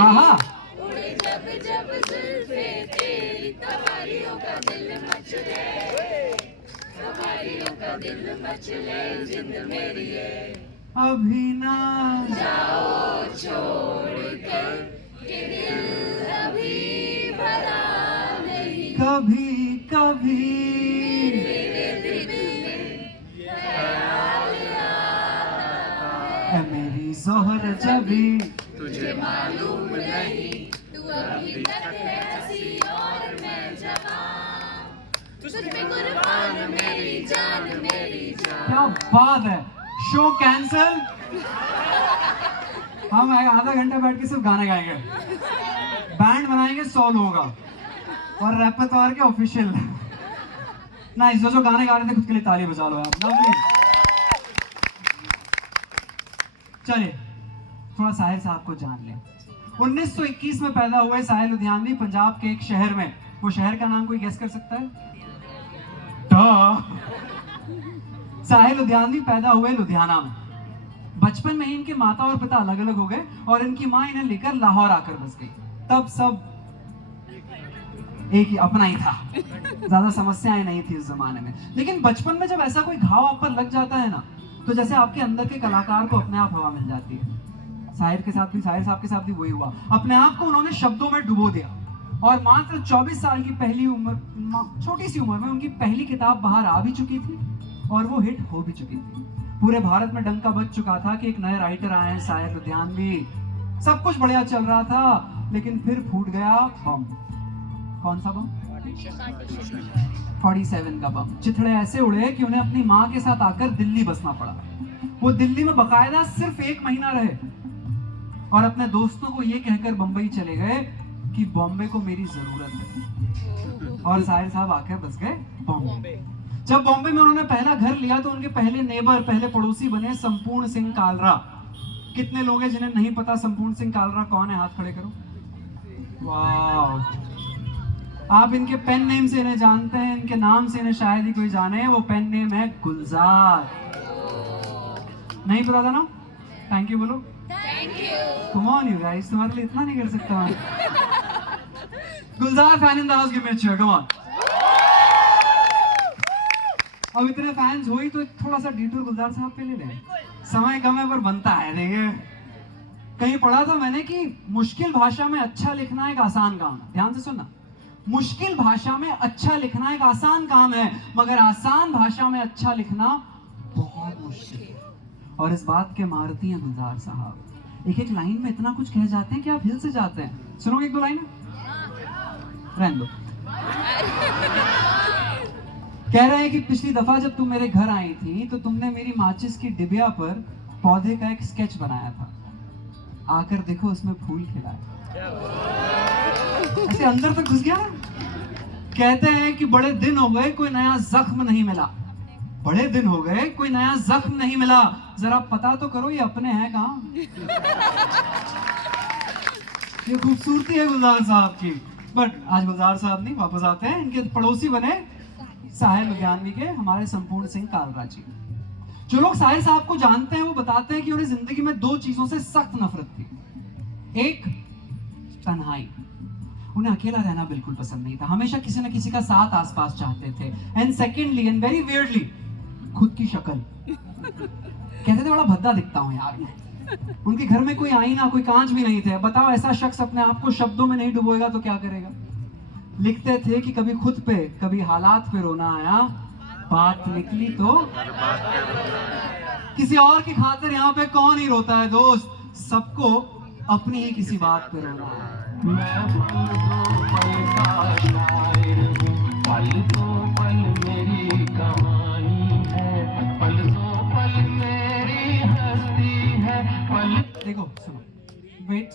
आहा उड़े जब जब जुल्फे तेरी कवारियों का दिल मचले, कवारियों का दिल मचले, जिंद मेरी है अभी ना जाओ छोड़ कर, कि दिल अभी भरा नहीं, कभी कभी मेरे दिल में ख्याल आता है मेरी जोहर जबी। तुझे मालूम नहीं, तू अभी तक है हंसी और मैं जवान, तुझ पे कुर्बान मेरी जान, मेरी जान। क्या बात है, शो कैंसल। हम आधा घंटा बैठ के सिर्फ गाने गाएंगे, बैंड बनाएंगे 100 लोगों का और रेpertoire के ऑफिशियल। नाइस, जो गाने गा रहे थे खुद के लिए ताली बजा लो यार, लवली। चलिए थोड़ा साहिर साहब को जान लें। 1921 में पैदा हुए साहिर लुधियानवी पंजाब के एक शहर में। वो शहर का नाम कोई गेस कर सकता है? साहिर लुधियानवी पैदा हुए लुधियाना में। बचपन में ही इनके माता और पिता अलग अलग हो गए और इनकी माँ इन्हें लेकर लाहौर आकर बस गई। तब सब एक ही अपना ही था, ज्यादा समस्याएं नहीं थी उस जमाने में। लेकिन बचपन में जब ऐसा कोई घाव आप पर लग जाता है ना, तो जैसे आपके अंदर के कलाकार को अपने आप हवा मिल जाती है। साहिर साहब के साथ भी वही हुआ। अपने आप को उन्होंने शब्दों में डुबो दिया और मात्र 24 साल की पहली उम्र, छोटी सी उम्र में उनकी पहली किताब बाहर आ भी चुकी थी और वो हिट हो भी चुकी थी। पूरे भारत में डंका बज चुका था कि एक नए राइटर आए हैं, साहिर लुधियानवी। सब कुछ बढ़िया चल रहा था, लेकिन फिर फूट गया बम। कौन सा बम? 47 का बम। चिथड़े ऐसे उड़े कि उन्हें अपनी माँ के साथ आकर दिल्ली बसना पड़ा। वो दिल्ली में बकायदा सिर्फ 1 महीना रहे और अपने दोस्तों को ये कहकर बंबई चले गए कि बॉम्बे को मेरी जरूरत है। और साहिर साहब आकर बस गए बॉम्बे। जब बॉम्बे में उन्होंने पहला घर लिया तो उनके पहले नेबर, पहले पड़ोसी बने संपूर्ण सिंह कालरा। कितने लोग हैं जिन्हें नहीं पता संपूर्ण सिंह कालरा कौन है? हाथ खड़े करो। वाह, आप इनके पेन नेम से इन्हें जानते हैं, इनके नाम से इन्हें शायद ही कोई जाने। वो पेन नेम है गुलजार। नहीं पता था ना? थैंक यू बोलो। Thank you. Come on you guys, तुम्हारे लिए इतना नहीं कर सकता मैं। Gulzar fan in the house, give me a cheer, come on. अब इतने फैंस हो ही तो थोड़ा सा डिटूर गुलजार साहब पे ले लें। समय कम है पर बनता है। देखिए, कहीं पढ़ा था मैंने कि मुश्किल भाषा में अच्छा लिखना एक आसान काम है। ध्यान से सुनना, मुश्किल भाषा में अच्छा लिखना एक आसान काम है, मगर आसान भाषा में अच्छा लिखना बहुत मुश्किल है। और इस बात के मारती हैं गुलजार साहब। एक एक लाइन में इतना कुछ कह जाते हैं कि आप हिल से जाते हैं। सुनोगे 1-2 लाइन? रहने दो। कह रहे हैं कि पिछली दफा जब तुम मेरे घर आई थी तो तुमने मेरी माचिस की डिबिया पर पौधे का एक स्केच बनाया था। आकर देखो उसमें फूल खिला है। ऐसे अंदर तक घुस गया ना। कहते हैं कि बड़े दिन हो गए कोई नया जख्म नहीं मिला। बड़े दिन हो गए कोई नया जख्म नहीं मिला। जरा पता तो करो ये अपने हैं कहाँ। ये खूबसूरती है गुलजार साहब की। बट आज गुलजार साहब नहीं, वापस आते हैं। इनके पड़ोसी बने साहिर लुधियानवी के हमारे संपूर्ण सिंह कालरा जी। जो लोग साहिर साहब को जानते हैं वो बताते हैं कि उन्हें जिंदगी में 2 चीजों से सख्त नफरत थी। एक, तन्हाई। उन्हें अकेला रहना बिल्कुल पसंद नहीं था, हमेशा किसी न किसी का साथ आसपास चाहते थे। And secondly and very weirdly, खुद की शक्ल। कहते थे बड़ा भद्दा दिखता हूं यार मैं। उनके घर में कोई आईना, कोई कांच भी नहीं थे। बताओ ऐसा शख्स अपने आप को शब्दों में नहीं डुबोएगा तो क्या करेगा? लिखते थे कि कभी खुद पे कभी हालात पे रोना आया, बात निकली तो किसी और की खातिर यहाँ पे कौन ही रोता है दोस्त, सबको अपनी ही किसी बात पे रोना है। मैं पल तो पल मेरी कहानी है, पल तो पल मेरी हस्ती है, पल। देखो सुनो, वेट।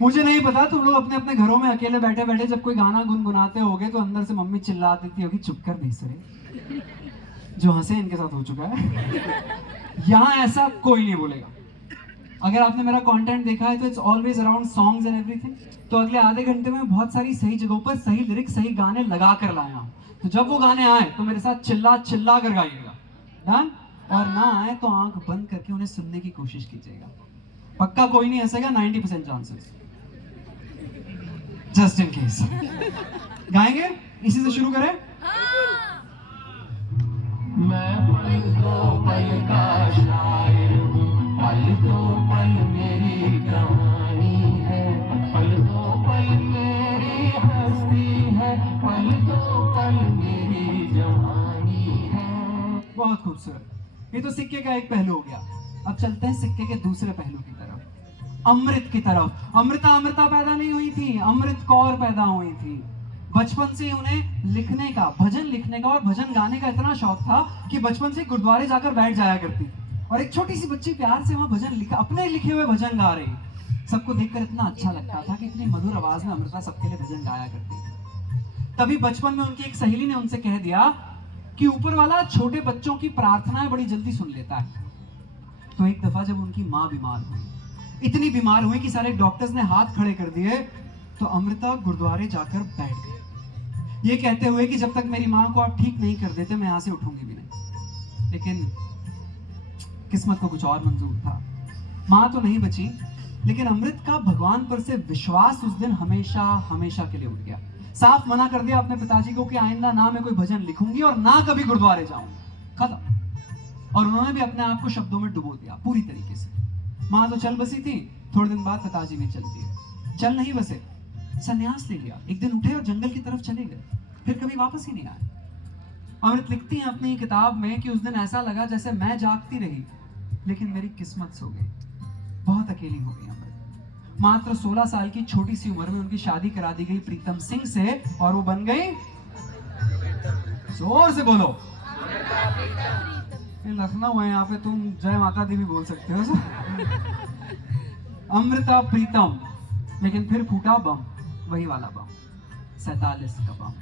मुझे नहीं पता तुम लोग अपने अपने घरों में अकेले बैठे बैठे जब कोई गाना गुनगुनाते होगे तो अंदर से मम्मी चिल्ला देती होगी चुप कर भीसरे। जो हंसे इनके साथ हो चुका है। यहाँ ऐसा कोई नहीं बोलेगा। अगर आपने मेरा कंटेंट देखा है तो it's always around songs and everything. तो अगले आधे घंटे में बहुत सारी सही जगहों पर सही लिरिक्स, सही गाने लगा कर लाया हूँ। तो जब वो गाने आए तो मेरे साथ चिल्ला चिल्ला कर गाइएगा। डन? और ना आए तो आंख बंद करके उन्हें सुनने की कोशिश कीजिएगा। पक्का कोई नहीं हंसेगा, 90% चांसेस, जस्ट इन केस। गाएंगे, इसी से शुरू करें। मैं पल दो पल का शायर हूँ, पल दो पल मेरी कहानी है, पल दो पल मेरी हस्ती है, पल दो पल मेरी जवानी है। बहुत खूबसूरत। ये तो सिक्के का एक पहलू हो गया। अब चलते हैं सिक्के के दूसरे पहलू की तरफ, अमृत की तरफ। अमृता पैदा नहीं हुई थी, अमृत कौर पैदा हुई थी। बचपन से उन्हें लिखने का, भजन लिखने का और भजन गाने का इतना शौक था कि बचपन से गुरुद्वारे जाकर बैठ जाया करती थी। और एक छोटी सी बच्ची प्यार से वहां भजन लिखा, अपने लिखे हुए भजन गा रही। सबको देखकर इतना अच्छा लगता था कि इतनी मधुर आवाज में अमृता सबके लिए भजन गाया करती थी। तभी बचपन में उनकी एक सहेली ने उनसे कह दिया कि ऊपर वाला छोटे बच्चों की प्रार्थनाएं बड़ी जल्दी सुन लेता है। तो एक दफा जब उनकी माँ बीमार हुई, इतनी बीमार हुई कि सारे डॉक्टर्स ने हाथ खड़े कर दिए, तो अमृता गुरुद्वारे जाकर बैठ गई, ये कहते हुए कि जब तक मेरी माँ को आप ठीक नहीं कर देते मैं यहाँ से उठूंगी भी नहीं। लेकिन किस्मत को कुछ और मंजूर था। माँ तो नहीं बची, लेकिन अमृत का भगवान पर से विश्वास उस दिन हमेशा हमेशा के लिए उठ गया। साफ मना कर दिया अपने पिताजी को कि आइंदा ना मैं कोई भजन लिखूंगी और ना कभी गुरुद्वारे जाऊंगी, खत्म। और उन्होंने भी अपने आप को शब्दों में डुबो दिया पूरी तरीके से। माँ तो चल बसी थी, थोड़े दिन बाद पिताजी भी चल दिए। चल नहीं बसे, संन्यास ले लिया। एक दिन उठे और जंगल की तरफ चले गए, फिर कभी वापस ही नहीं आए। अमृत लिखती हैं अपनी किताब में कि उस दिन ऐसा लगा जैसे मैं जागती रही लेकिन मेरी किस्मत सो गई। बहुत अकेली हो गई अमृत। मात्र 16 साल की छोटी सी उम्र में उनकी शादी करा दी गई प्रीतम सिंह से, और वो बन गई, जोर से बोलो, लखनऊ है यहाँ पे, तुम जय माता दी भी बोल सकते हो। अमृता प्रीतम। लेकिन फिर फूटा बम, वही वाला बम, 47 का बम।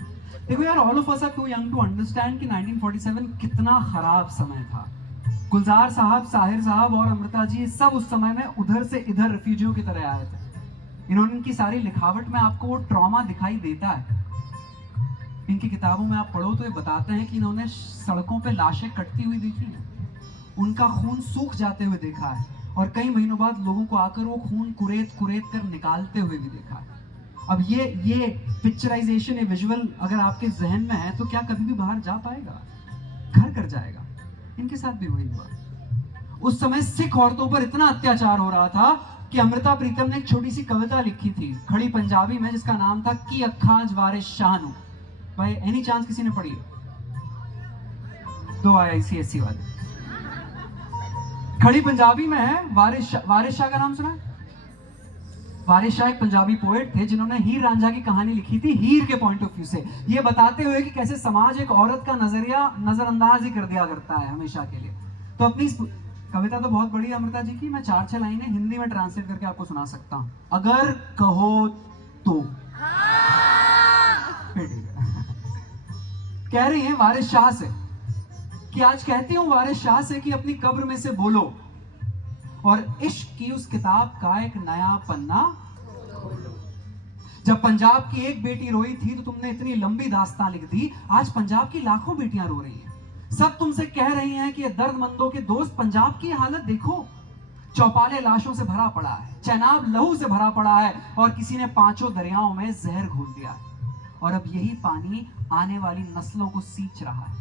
देखो यार, all of us are too young to understand कि 1947 कितना खराब समय था। गुलजार साहब, साहिर साहब और अमृता जी सब उस समय में उधर से इधर रिफ्यूजियों की तरह आए थे। इन्होंने, इनकी सारी लिखावट में आपको वो ट्रॉमा दिखाई देता है। इनकी किताबों में आप पढ़ो तो ये बताते हैं कि इन्होंने सड़कों पे लाशें कटती हुई देखी है, उनका खून सूख जाते हुए देखा है, और कई महीनों बाद लोगों को आकर वो खून कुरेद कुरेद कर निकालते हुए भी देखा है। अब ये पिक्चराइजेशन, ये विजुअल अगर आपके जहन में है तो क्या कभी भी बाहर जा पाएगा? घर कर जाएगा। इनके साथ भी वही हुआ। उस समय सिख औरतों पर इतना अत्याचार हो रहा था कि अमृता प्रीतम ने एक छोटी सी कविता लिखी थी खड़ी पंजाबी में, जिसका नाम था की अखांज वारिस शाहनू। भाई एनी चांस किसी ने पढ़ी है? 2 ICSE वाले। खड़ी पंजाबी में है। वारिस शाह का नाम सुना है? वारिस शाह एक पंजाबी पोएट थे जिन्होंने हीर रांझा की कहानी लिखी थी हीर के पॉइंट ऑफ व्यू से, ये बताते हुए कि कैसे समाज एक औरत का नजरिया नजरअंदाज ही कर दिया करता है हमेशा के लिए। तो अपनी कविता तो बहुत बड़ी है अमृता जी की, मैं 4-6 लाइनें हिंदी में ट्रांसलेट करके आपको सुना सकता हूँ, अगर कहो तो। कह रही है वारिस शाह से कि आज कहती हूँ वारिस शाह से कि अपनी कब्र में से बोलो और इश्क की उस किताब का एक नया पन्ना। जब पंजाब की एक बेटी रोई थी तो तुमने इतनी लंबी दास्तान लिख दी, आज पंजाब की लाखों बेटियां रो रही हैं। सब तुमसे कह रही हैं कि दर्दमंदों के दोस्त, पंजाब की हालत देखो, चौपाले लाशों से भरा पड़ा है, चैनाब लहू से भरा पड़ा है, और किसी ने 5 दरियाओं में जहर घोल दिया है, और अब यही पानी आने वाली नस्लों को सींच रहा है।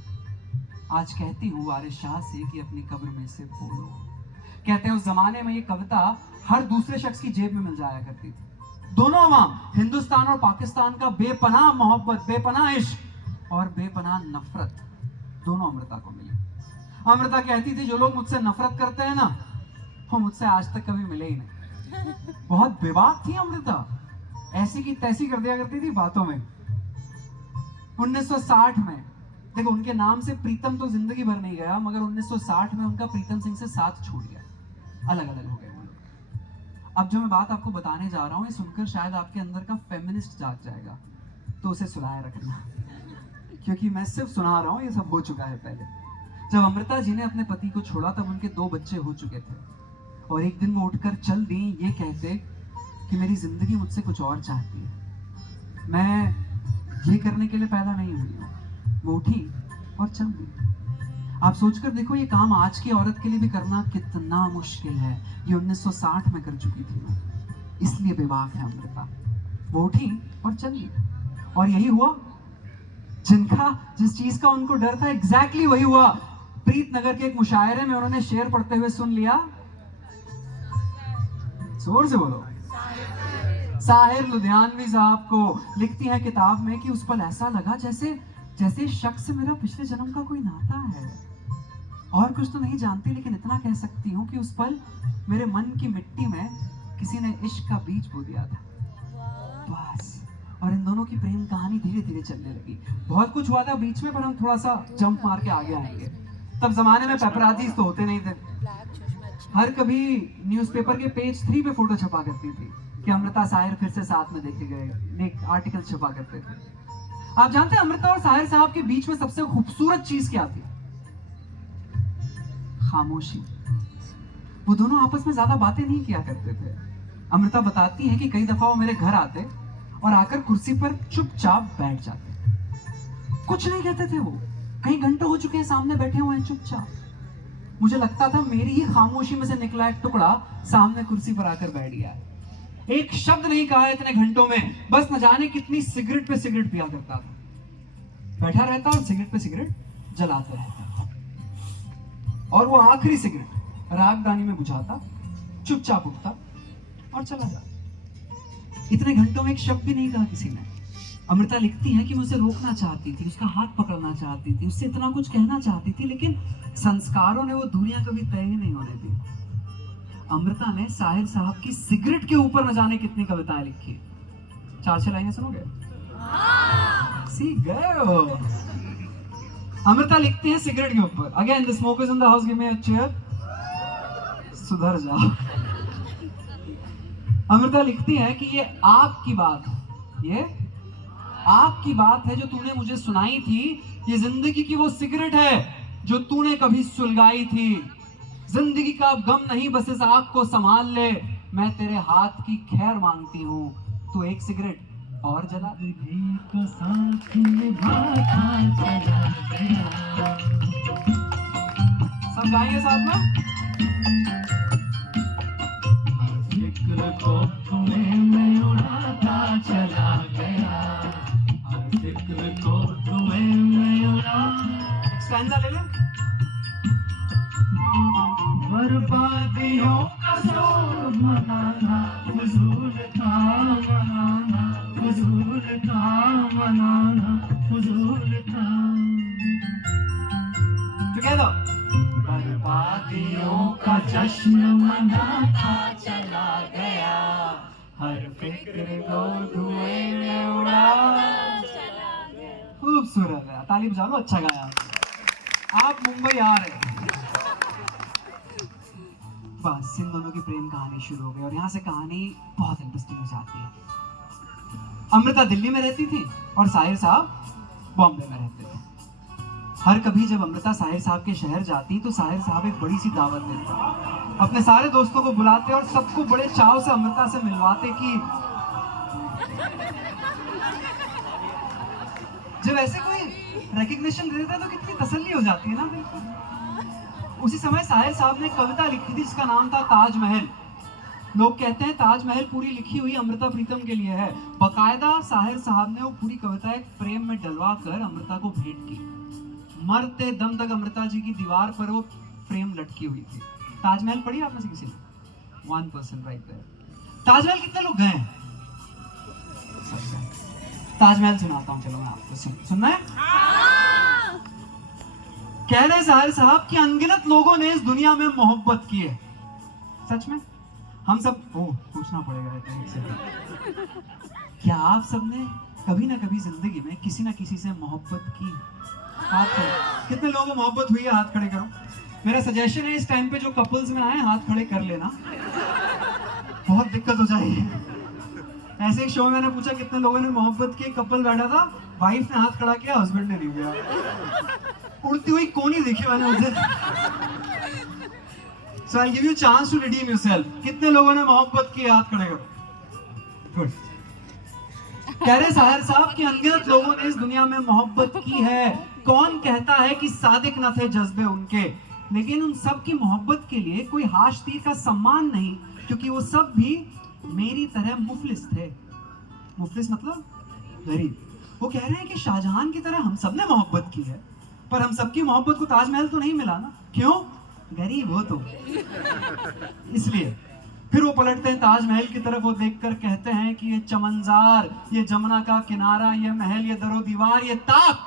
आज कहती हूँ वारिस शाह से कि अपनी कब्र में से बोलो। कहते हैं उस जमाने में ये कविता हर दूसरे शख्स की जेब में मिल जाया करती थी। दोनों अवाम, हिंदुस्तान और पाकिस्तान का बेपनाह मोहब्बत, बेपनाह इश्क और बेपनाह नफरत दोनों अमृता को मिली। अमृता कहती थी जो लोग मुझसे नफरत करते हैं ना, वो मुझसे आज तक कभी मिले ही नहीं। बहुत बेबाक थी अमृता, ऐसी की तैसी कर दिया करती थी बातों में। 1960 में, देखो उनके नाम से प्रीतम तो जिंदगी भर नहीं गया, मगर 1960 में उनका प्रीतम सिंह से साथ छूट गया, अलग अलग हो गए वो लोग। अब जो मैं बात आपको बताने जा रहा हूँ, ये सुनकर शायद आपके अंदर का फेमिनिस्ट जाग जाएगा, तो उसे सुनाए रखना, क्योंकि मैं सिर्फ सुना रहा हूँ, ये सब हो चुका है पहले। जब अमृता जी ने अपने पति को छोड़ा तब उनके 2 बच्चे हो चुके थे, और एक दिन वो उठकर चल दी ये कहते कि मेरी जिंदगी मुझसे कुछ और चाहती है, मैं ये करने के लिए पैदा नहीं हुई हूँ। वो उठी और चल दी। आप सोचकर देखो ये काम आज की औरत के लिए भी करना कितना मुश्किल है। ये 1960 में कर चुकी थी मैं, इसलिए बेबाक है अमृता। वो उठी और चली, और यही हुआ जिस चीज का उनको डर था, एग्जैक्टली वही हुआ। प्रीतनगर के एक मुशायरे में उन्होंने शेर पढ़ते हुए सुन लिया, जोर से बोलो, साहिर लुधियानवी साहब को। लिखती है किताब में कि उस पल ऐसा लगा जैसे शख्स से मेरा पिछले जन्म का कोई नाता है। और कुछ तो नहीं जानती, लेकिन इतना कह सकती हूँ कि उस पल मेरे मन की मिट्टी में किसी ने इश्क का बीज बो दिया था, बस। और इन दोनों की प्रेम कहानी धीरे धीरे चलने लगी। बहुत कुछ हुआ था बीच में, पर हम थोड़ा सा जंप मार के आगे आएंगे। तब जमाने में पेपराजीज तो होते नहीं थे। हर कभी न्यूज़पेपर के पेज 3 पे फोटो छपा करती थी कि अमृता साहिर फिर से साथ में देखे गए, एक आर्टिकल छपा करते थे। आप जानते हैं अमृता और साहिर साहब के बीच में सबसे खूबसूरत चीज क्या थी? खामोशी। वो दोनों आपस में ज्यादा बातें नहीं किया करते थे। अमृता बताती है कि कई दफा वो मेरे घर आते और आकर कुर्सी पर चुपचाप बैठ जाते, कुछ नहीं कहते थे। वो कई घंटे हो चुके हैं सामने बैठे हुए हैं चुपचाप। मुझे लगता था मेरी ही खामोशी में से निकला एक टुकड़ा सामने कुर्सी पर आकर बैठ गया है। एक शब्द नहीं कहा इतने घंटों में, बस न जाने कितनी सिगरेट पे सिगरेट पिया करता था। बैठा रहता और सिगरेट पे सिगरेट जलाता रहता, और वो आखिरी सिगरेट रागदानी में बुझाता, चुपचाप उठता और चला जाता। इतने घंटों में एक शब्द भी नहीं कहा किसी ने। अमृता लिखती है कि मैं उसे रोकना चाहती थी, उसका हाथ पकड़ना चाहती थी, उससे इतना कुछ कहना चाहती थी, लेकिन संस्कारों ने वो दूरियां कभी तय ही नहीं होने दी। अमृता ने साहिर साहब की सिगरेट के ऊपर न जाने कितनी कविताएं लिखी। 4-6 लाइनें सुनोगे? सीख गए हो। अमृता लिखती है सिगरेट के ऊपर, again the smokers in the house give me a chair, सुधर जाओ। अमृता लिखती है कि ये आपकी बात है जो तूने मुझे सुनाई थी। ये जिंदगी की वो सिगरेट है जो तूने कभी सुलगाई थी। जिंदगी का अब गम नहीं, बस इस आग को संभाल ले। मैं तेरे हाथ की खैर मांगती हूँ, तू एक सिगरेट और जला। सब गाएंगे साथ में। फिक्र को तुम्हें मैं उड़ाता चला गया, हर फिक्र को तुम्हें मैं उड़ाता। स्टैंजा ले ले। बर्बादियों का शोर मनाना फजूल था, मनाना फजूल था, मनाना फजूल था। टुगेदर। बर्बादियों का जश्न मनाता चला गया, हर फिक्र को धुएं में उड़ा। खूबसूरत है, ताली बजा लो, अच्छा गाया। आप मुंबई आ रहे हैं, बस इन दोनों की प्रेम कहानी शुरू हो गई, और यहाँ से कहानी बहुत इंटरेस्टिंग हो जाती है। अमृता दिल्ली में रहती थी और साहिर साहब बॉम्बे में रहते थे। हर कभी जब अमृता साहिर साहब के शहर जाती तो साहिर साहब एक बड़ी सी दावत देते, अपने सारे दोस्तों को बुलाते और सबको बड़े चाव से अमृता से मिलवाते कि जब ऐसे कोई रिकग्निशन दे देता है तो कितनी तसल्ली हो जाती है ना। उसी समय साहिर साहब ने कविता लिखी थी जिसका नाम था ताजमहल। लोग कहते हैं ताजमहल पूरी लिखी हुई अमृता प्रीतम के लिए है। बकायदा साहिर साहब ने वो पूरी कविता एक फ्रेम में डलवा कर अमृता को भेंट की। मरते दम तक अमृता जी की दीवार पर वो फ्रेम लटकी हुई थी। ताजमहल पढ़ी आपने से किसी ने? 1% राइट देयर। ताजमहल कितने लोग गए? ताजमहल सुनाता हूँ, चलो मैं आपको सुनना है। कह रहे साहिर साहब कि अनगिनत लोगों ने इस दुनिया में मोहब्बत की है। सच में हम सब पूछना पड़ेगा क्या आप सबने कभी ना कभी जिंदगी में किसी ना किसी से मोहब्बत की? हाथ खड़े, कितने लोगों को मोहब्बत हुई है? हाथ खड़े करो। मेरा सजेशन है इस टाइम पे जो कपल्स में आए हाथ खड़े कर लेना, बहुत दिक्कत हो जाएगी। ऐसे एक शो में मैंने पूछा कितने लोगों ने मोहब्बत की, कपल बैठा था, वाइफ ने हाथ खड़ा किया, हस्बैंड ने नहीं किया। उड़ती हुई कोनी देखी मैंने उसे। So I'll give you chance to redeem yourself. कितने लोगों ने मोहब्बत की? हाथ खड़े करो। Good. कह रहे साहिर साहब कि अनगिनत लोगों ने इस दुनिया में मोहब्बत की है, कौन कहता है कि सादिक न थे जज्बे उनके, लेकिन उन सब की मोहब्बत के लिए कोई हाश तीर का सम्मान नहीं, क्योंकि वो सब भी मेरी तरह मुफलिस थे। मुफलिस मतलब गरीब। वो कह रहे हैं कि शाहजहां की तरह हम सब ने मोहब्बत की है, पर हम सबकी मोहब्बत को ताजमहल तो नहीं मिला ना। क्यों? गरीब हो तो इसलिए। फिर वो पलटते हैं ताजमहल की तरफ, वो देखकर कहते हैं कि ये चमनजार, ये जमुना का किनारा, ये महल, ये दरो दीवार, ये ताक,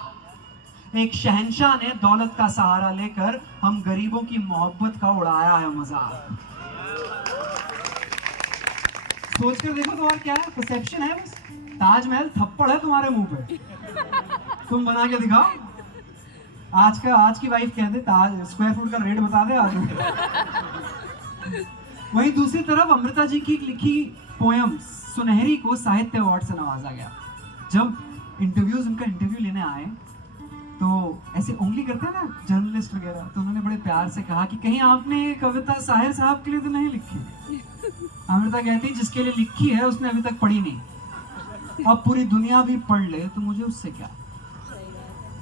एक शहंशाह ने दौलत का सहारा लेकर हम गरीबों की मोहब्बत का उड़ाया है मजाक। सोचकर देखो तुम्हारा क्या है, परसेप्शन है बस। ताजमहल थप्पड़ है तुम्हारे मुंह पे, तुम बना के दिखाओ। आज की वाइफ कह दे ताज स्क्वायर फुट का रेट बता दे आज। वहीं दूसरी तरफ अमृता जी की लिखी पोयम सुनहरी को साहित्य अवार्ड से नवाजा गया। जब उनका इंटरव्यू लेने आए तो ऐसे उंगली करते हैं ना जर्नलिस्ट वगैरह, तो उन्होंने बड़े प्यार से कहा कि कहीं आपने ये कविता साहिर साहब के लिए तो नहीं लिखी? अमृता कहती जिसके लिए लिखी है उसने अभी तक पढ़ी नहीं, अब पूरी दुनिया भी पढ़ ले तो मुझे उससे क्या।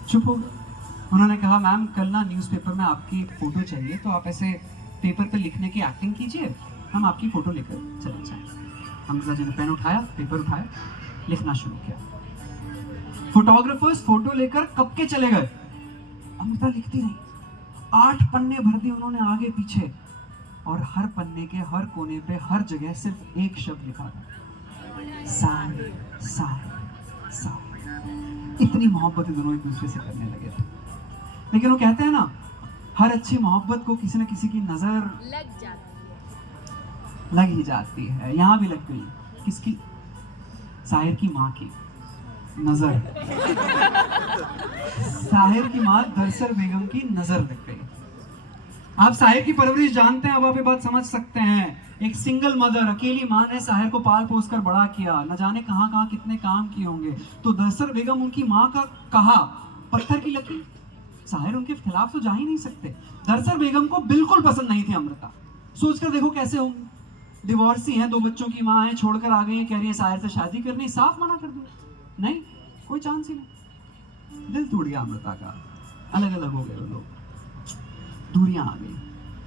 चुप हो गए। उन्होंने कहा मैम कल ना न्यूज़पेपर में आपकी एक फोटो चाहिए, तो आप ऐसे पेपर पे लिखने की एक्टिंग कीजिए, हम आपकी फोटो लेकर चले जाएं। अमृता जी ने पेन उठाया, पेपर उठाया, लिखना शुरू किया। फोटोग्राफर्स फोटो लेकर कब के चले गए, अमृता लिखती रही। 8 पन्ने भर दिए उन्होंने आगे पीछे, और हर पन्ने के हर कोने पे हर जगह सिर्फ एक शब्द लिखा था, साहिर साहिर साहिर। इतनी मोहब्बत दोनों एक दूसरे से करने लगे थे। लेकिन वो कहते हैं ना, हर अच्छी मोहब्बत को किसी न किसी की नजर लग ही जाती है। यहाँ भी लग गई। किसकी? साहिर की माँ की नजर। साहिर की माँ दरसर बेगम की नजर लग गई। आप साहिर की परवरिश जानते हैं, अब आप ये बात समझ सकते हैं। एक सिंगल मदर, अकेली माँ ने साहिर को पाल पोस कर बड़ा किया, न जाने कहाँ कहाँ कितने काम किए होंगे। तो दरसर बेगम उनकी माँ का कहा पत्थर की लकीर। साहिर उनके खिलाफ तो जा ही नहीं सकते। दरसर बेगम को बिल्कुल पसंद नहीं थी अमृता। सोचकर देखो कैसे होंगे, डिवोर्सी हैं, 2 बच्चों की माँ है, छोड़कर आ गई है, कह रही है साहिर से शादी करनी, साफ मना कर दो, नहीं कोई चांस ही नहीं। दिल टूट गया अमृता का, अलग अलग हो गए वो लोग, दूरियां आ गई।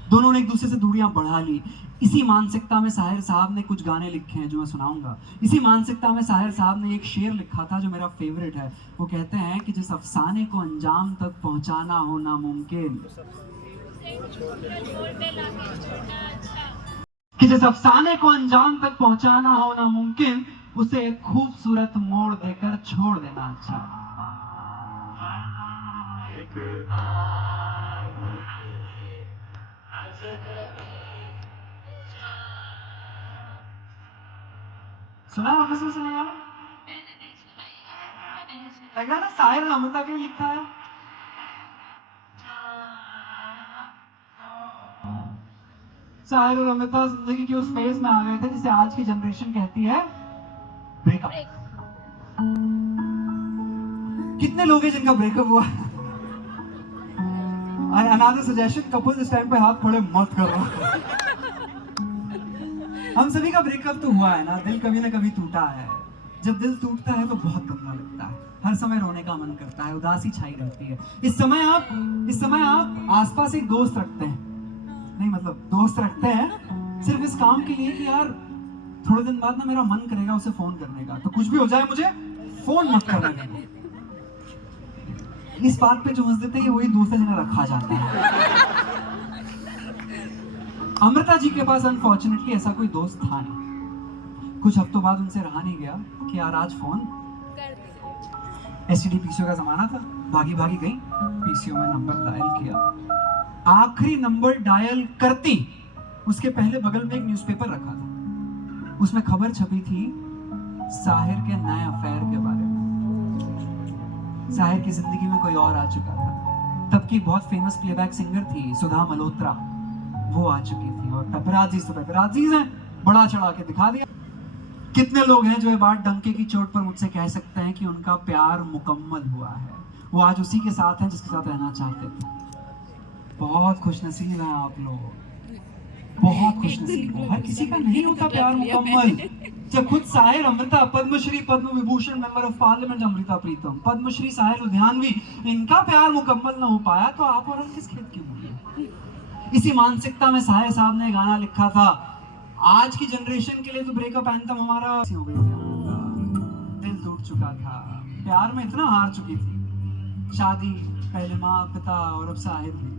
दोनों ने एक दूसरे से दूरियां बढ़ा ली। इसी मानसिकता में साहिर साहब ने कुछ गाने लिखे हैं जो मैं सुनाऊंगा। इसी मानसिकता में साहिर साहब ने एक शेर लिखा था जो मेरा फेवरेट है। वो कहते हैं कि जिस अफसाने को अंजाम तक पहुंचाना हो नामुमकिन, कि जिस अफसाने को अंजाम तक पहुंचाना हो नामुमकिन, उसे एक खूबसूरत मोड़ देकर छोड़ देना अच्छा। सुना वापस से सुना यार, लगा ना साहिर अमृता के लिए लिखा है। साहिर और अमृता जिंदगी के उस फेज में आ गए थे जिसे आज की जनरेशन कहती है ब्रेकअप। कितने लोग हैं जिनका ब्रेकअप हुआ? अनादर सजेशन, कपल्स इस टाइम पे हाथ खड़े मत करो। हम सभी का ब्रेकअप तो हुआ है ना, दिल कभी ना कभी टूटा है। जब दिल टूटता है तो बहुत गंदा लगता है, हर समय रोने का मन करता है, उदासी छाई रहती है। इस समय आप आसपास एक दोस्त रखते हैं, नहीं मतलब दोस्त रखते हैं सिर्फ इस काम के लिए कि यार थोड़े दिन बाद ना मेरा मन करेगा उसे फोन करने का, तो कुछ भी हो जाए मुझे फोन मत करने देना। इस बात पे जो हंस देते हैं वही दोस्त है जिन्हें रखा जाता है। अमृता जी के पास अनफॉर्चुनेटली ऐसा कोई दोस्त था नहीं। कुछ हफ्तों बाद उनसे रहा नहीं गया कि यार आज फोन एसटीडी पीसीओ का जमाना था। भागी भागी गई, पीसीओ में नंबर डायल किया। आखिरी नंबर डायल करती उसके पहले बगल में एक न्यूज़पेपर रखा था। उसमें खबर छपी थी साहिर के नए अफेयर के बारे में। साहिर की जिंदगी में कोई और आ चुका था। तब की बहुत फेमस प्लेबैक सिंगर थी सुधा मल्होत्रा, वो आ चुकी थी। और पेपराजीज तो पेपराजीज हैं, बड़ा चढ़ा के दिखा दिया। कितने लोग हैं जो ये बात डंके की चोट पर मुझसे कह सकते हैं कि उनका प्यार मुकम्मल हुआ है। वो आज उसी के साथ हैं जिसके साथ रहना चाहते थे। बहुत खुशनसीब हैं आप लोग, बहुत खुशनसीब हो। हर किसी का नहीं होता प्यार मुकम्मल। जब खुद Sahir Amrita, Padma Shri Padma Vibhushan member of parliament Amrita Pritam, Padma Shri Sahir Ludhianvi, इनका प्यार मुकम्मल न हो पाया तो आप और हम किस खेत की मूली। इसी मानसिकता में साहिर साहब ने गाना लिखा था, आज की जनरेशन के लिए तो ब्रेकअप एंथम हमारा हो गई थी अमृता, दिल टूट चुका था, प्यार में इतना हार चुकी थी, शादी, पहले माँ पिता और अब साहिर भी।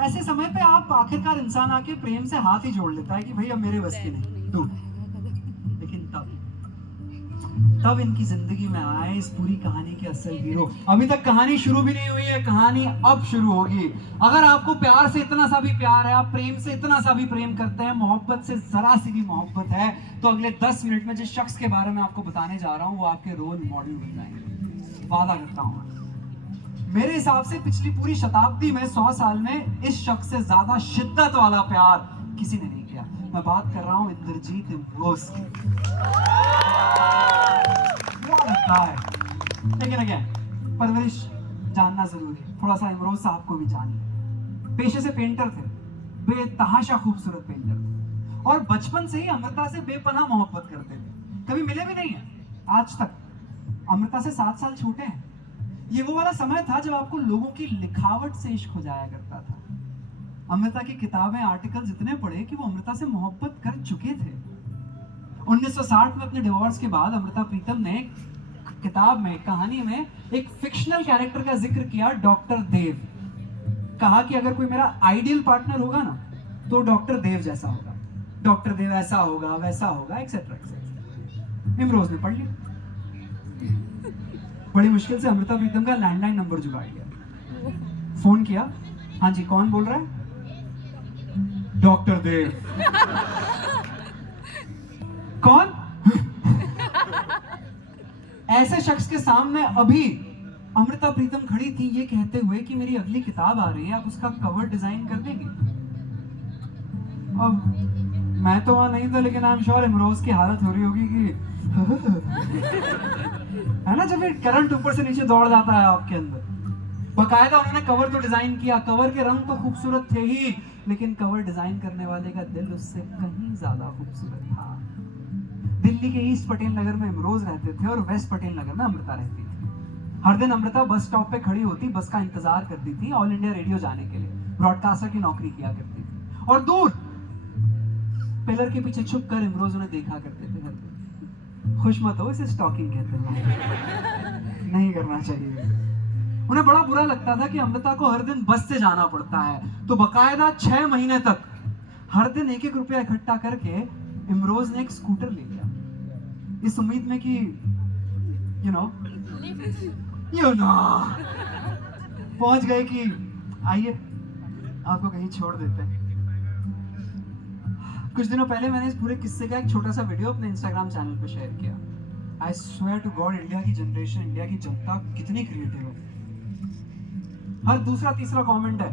ऐसे समय पे आप आखिरकार इंसान आके प्रेम से हाथ ही जोड़ लेता है कि भाई अब मेरे बस की नहीं, दूर। लेकिन तब इनकी जिंदगी में आए इस पूरी कहानी के असल हीरो। अभी तक कहानी शुरू भी नहीं हुई है, कहानी अब शुरू होगी। अगर आपको प्यार से इतना सा भी प्यार है, आप प्रेम से इतना सा भी प्रेम करते हैं, मोहब्बत से जरा सी भी मोहब्बत है, तो अगले 10 मिनट में जिस शख्स के बारे में आपको बताने जा रहा हूँ वो आपके रोल मॉडल बन जाएंगे, वादा करता हूँ। मेरे हिसाब से पिछली पूरी शताब्दी में 100 साल में इस शख्स से ज्यादा शिद्दत वाला प्यार किसी ने नहीं किया। मैं बात कर रहा हूँ इंद्रजीत इम्रोज की। लगता है लेकिन अगेन परवरिश जानना जरूरी है, थोड़ा सा इमरोज साहब को भी जानिए। पेशे से पेंटर थे, बेतहाशा खूबसूरत पेंटर थे, और बचपन से ही अमृता से बेपनाह मोहब्बत करते थे। कभी मिले भी नहीं है आज तक। अमृता से 7 साल छोटे हैं। ये वो वाला समय था जब आपको लोगों की लिखावट से इश्क हो जाया करता था। अमृता की किताबें, आर्टिकल्स इतने पढ़े कि वो अमृता से मोहब्बत कर चुके थे। 1960 में अपने डिवोर्स के बाद अमृता प्रीतम ने किताब में, कहानी में एक फिक्शनल कैरेक्टर का जिक्र किया, डॉक्टर देव। कहा कि अगर कोई मेरा आइडियल पार्टनर होगा ना तो डॉक्टर देव जैसा होगा, डॉक्टर देव ऐसा होगा, वैसा होगा, एक्सेट्रा एक्सेट्रा। इमरोज ने पढ़ लिया। बड़ी मुश्किल से अमृता प्रीतम का लैंडलाइन नंबर जुगाड़ लिया, फोन किया। हाँ जी, कौन बोल रहा है? डॉक्टर देव। कौन? ऐसे शख्स के सामने अभी अमृता प्रीतम खड़ी थी ये कहते हुए कि मेरी अगली किताब आ रही है, आप उसका कवर डिजाइन कर देंगे। अब मैं तो वहां नहीं था, लेकिन आई एम श्योर इमरोज की हालत हो रही होगी कि है ना, जब करंट ऊपर से नीचे दौड़ जाता है आपके अंदर। बकायदा उन्होंने कवर तो डिजाइन किया, कवर के रंग तो खूबसूरत थे ही, लेकिन कवर डिजाइन करने वाले का दिल उससे कहीं ज्यादा खूबसूरत था। दिल्ली के ईस्ट पटेल नगर में इमरोज रहते थे और वेस्ट पटेल नगर में अमृता रहती थी। हर दिन अमृता बस स्टॉप पे खड़ी होती, बस का इंतजार करती थी, ऑल इंडिया रेडियो जाने के लिए। ब्रॉडकास्टर की नौकरी किया करती थी, और दूर पिलर के पीछे छुप कर इमरोज उन्हें देखा करते थे। हर दिन। खुश मत हो, इसे स्टॉकिंग कहते हैं, नहीं करना चाहिए। उन्हें बड़ा बुरा लगता था कि अमृता को हर दिन बस से जाना पड़ता है, तो बकायदा 6 महीने तक हर दिन 1-1 रुपया इकट्ठा करके इमरोज ने एक स्कूटर ले लिया, इस उम्मीद में कि यू नो पहुंच गए कि आइए आपको कहीं छोड़ देते हैं। कुछ दिनों पहले मैंने इस पूरे किस्से का एक छोटा सा वीडियो अपने इंस्टाग्राम चैनल पे शेयर किया। I swear to God, India की जनरेशन, इंडिया की जनता कितनी क्रिएटिव है। हर दूसरा तीसरा कमेंट है,